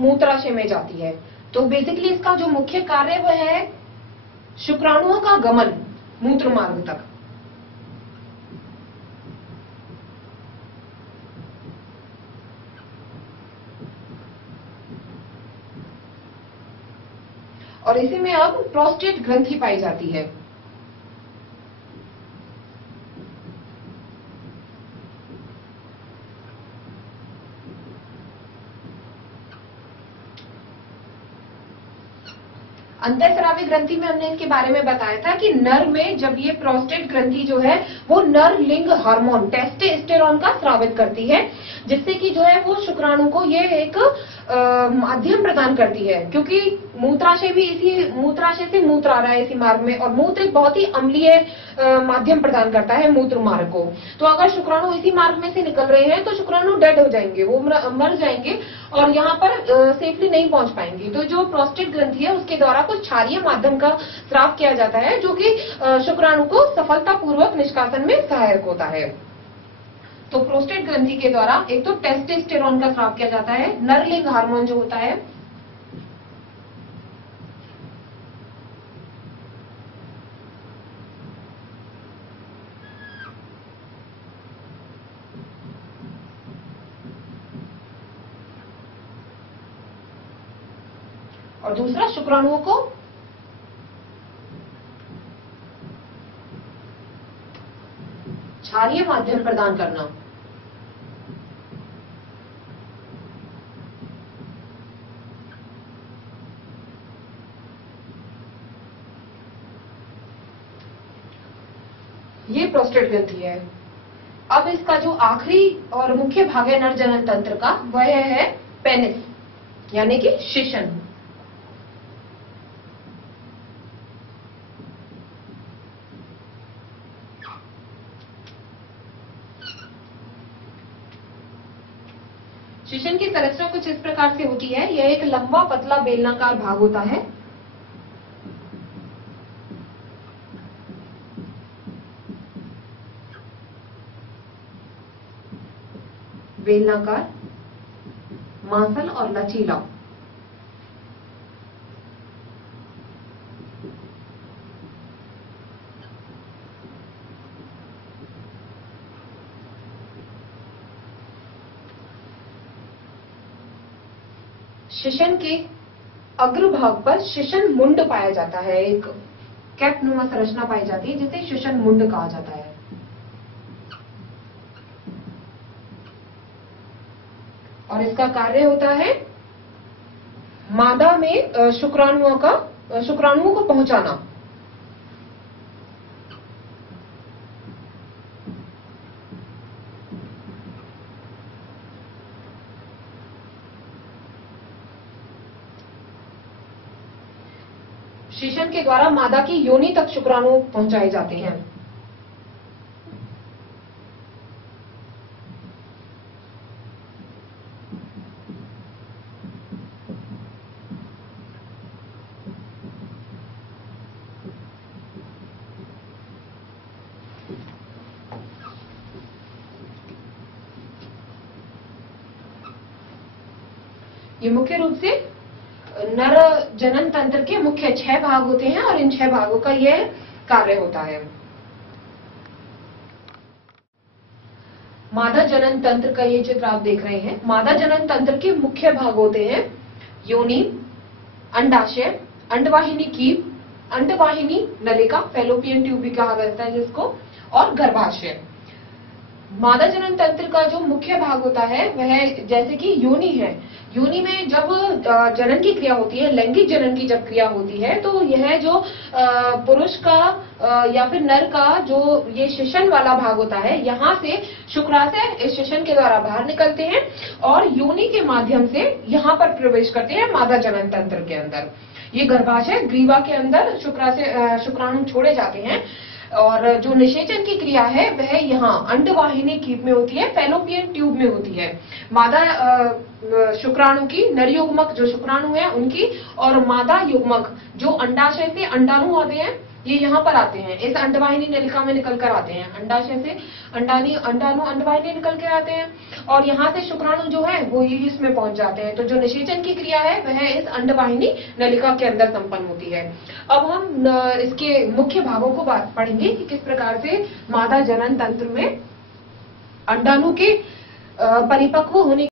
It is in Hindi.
मूत्राशय में जाती है। तो बेसिकली इसका जो मुख्य कार्य वह है शुक्राणुओं का गमन मूत्र मार्ग तक। और इसी में अब प्रोस्टेट ग्रंथि पाई जाती है। अंतःस्रावी ग्रंथि में हमने इसके बारे में बताया था कि नर में जब ये प्रोस्टेट ग्रंथि जो है वो नर लिंग हार्मोन टेस्टोस्टेरोन का स्रावित करती है, जिससे कि जो है वो शुक्राणु को ये एक माध्यम प्रदान करती है, क्योंकि मूत्राशय भी इसी मूत्राशय से मूत्र आ रहा है इसी मार्ग में, और मूत्र एक बहुत ही अम्लीय माध्यम प्रदान करता है मूत्र मार्ग को। तो अगर शुक्राणु इसी मार्ग में से निकल रहे हैं तो शुक्राणु डेड हो जाएंगे, वो मर जाएंगे और यहाँ पर सेफली नहीं पहुंच पाएंगे। तो जो प्रोस्टेट ग्रंथि है उसके द्वारा कुछ क्षारीय माध्यम का स्राव किया जाता है, जो कि शुक्राणु को सफलतापूर्वक निष्कासन में सहायक होता है। तो प्रोस्टेट ग्रंथि के द्वारा एक तो टेस्टोस्टेरोन का स्राव किया जाता है, नरलिंग हार्मोन जो होता है, और दूसरा शुक्राणुओं को क्षारीय माध्यम प्रदान करना। ये प्रोस्टेट ग्रंथि है। अब इसका जो आखिरी और मुख्य भाग है नर जनन तंत्र का, वह है पेनिस, यानी कि शिशन। शिशन की संरचना कुछ इस प्रकार से होती है। यह एक लंबा पतला बेलनाकार भाग होता है। बेलनाकार, मांसल और लचीला। शिशन के अग्रभाग पर शिशन मुंड पाया जाता है, एक कैप नुमा संरचना पाई जाती है जिसे शिशन मुंड कहा जाता है। और इसका कार्य होता है मादा में शुक्राणुओं को पहुंचाना। शिशन के द्वारा मादा की योनि तक शुक्राणु पहुंचाए जाते हैं। ये मुख्य रूप से नर जनन तंत्र के मुख्य 6 भाग होते हैं और इन 6 भागों का यह कार्य होता है। मादा जनन तंत्र का ये चित्र आप देख रहे हैं। मादा जनन तंत्र के मुख्य भाग होते हैं योनि, अंडाशय, अंडवाहिनी कीप, अंडवाहिनी नलिका, फैलोपियन ट्यूब भी कहा जाता है जिसको, और गर्भाशय। मादा जनन तंत्र का जो मुख्य भाग होता है वह जैसे कि योनि है। योनि में जब जनन की क्रिया होती है, लैंगिक जनन की जब क्रिया होती है, तो यह जो पुरुष का या फिर नर का जो ये शिशन वाला भाग होता है, यहाँ से शुक्राशय इस शिशन के द्वारा बाहर निकलते हैं और योनि के माध्यम से यहाँ पर प्रवेश करते हैं मादा जनन तंत्र के अंदर। ये गर्भाशय ग्रीवा के अंदर शुक्राणु छोड़े जाते हैं और जो निषेचन की क्रिया है वह यहाँ अंडवाहिनी कीप में होती है, फैलोपियन ट्यूब में होती है। मादा शुक्राणु की, नरयुग्मक जो शुक्राणु है उनकी, और मादा युग्मक जो अंडाशय से अंडाणु आते हैं ये यहाँ पर आते हैं, इस अंडवाहिनी नलिका में निकल कर आते हैं। अंडाशय से अंडाणु अंडवाहिनी निकल के आते हैं और यहाँ से शुक्राणु जो है वो इसमें पहुंच जाते हैं। तो जो निषेचन की क्रिया है वह इस अंडवाहिनी नलिका के अंदर संपन्न होती है। अब हम इसके मुख्य भागों को पढ़ेंगे कि किस प्रकार से मादा जनन तंत्र में अंडाणु के परिपक्व होने